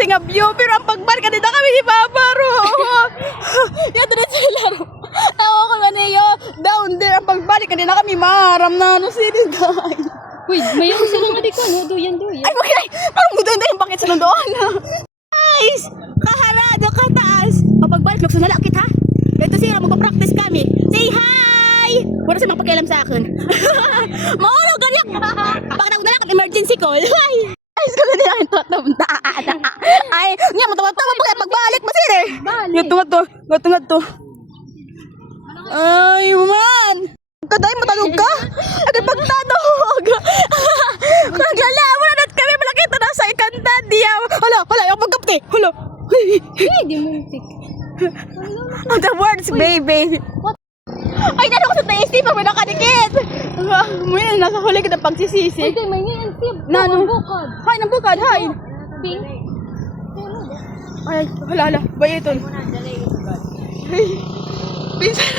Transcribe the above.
relaxing nga view. Pero ang pagbalik ka na kami ibabaro. Yan din sila. Tawa ko man iyo. Down there ang pagbalik ka na kami maram na ano sila dahil. Uy, may yung sila nga di ko, no? Duyan. Ay, okay. Parang ganda yung bakit sa doon. Guys, kaharado kataas. O pagbalik, lukso na lakit ha. Ito sila, magpa-practice kami. Say hi! Wala siya magpakialam sa akin. Maulog ganyak! Bakit ako na lang emergency call? Ay, gusto nila ang tatamtaan. Ay, niya, matawag-tawag po kaya pagbalik mo sila. Gatungad to. Ay, man! Kaday, matalog ka? Agad pagtanog! Maglalaman na kami, malakita na sa ikantan diya. Hala, yung pagkapti. Hala. Hindi mo tik. The words, baby. Ay, nalo ko sa taisi pa, may nakadikit. May nasa huli ka ng pagsisisi. Ito, may ngayon tip. Nano? Bukod. Hay, nang bukad, hay. Pink. Ay, hala, bayiton. Pinsan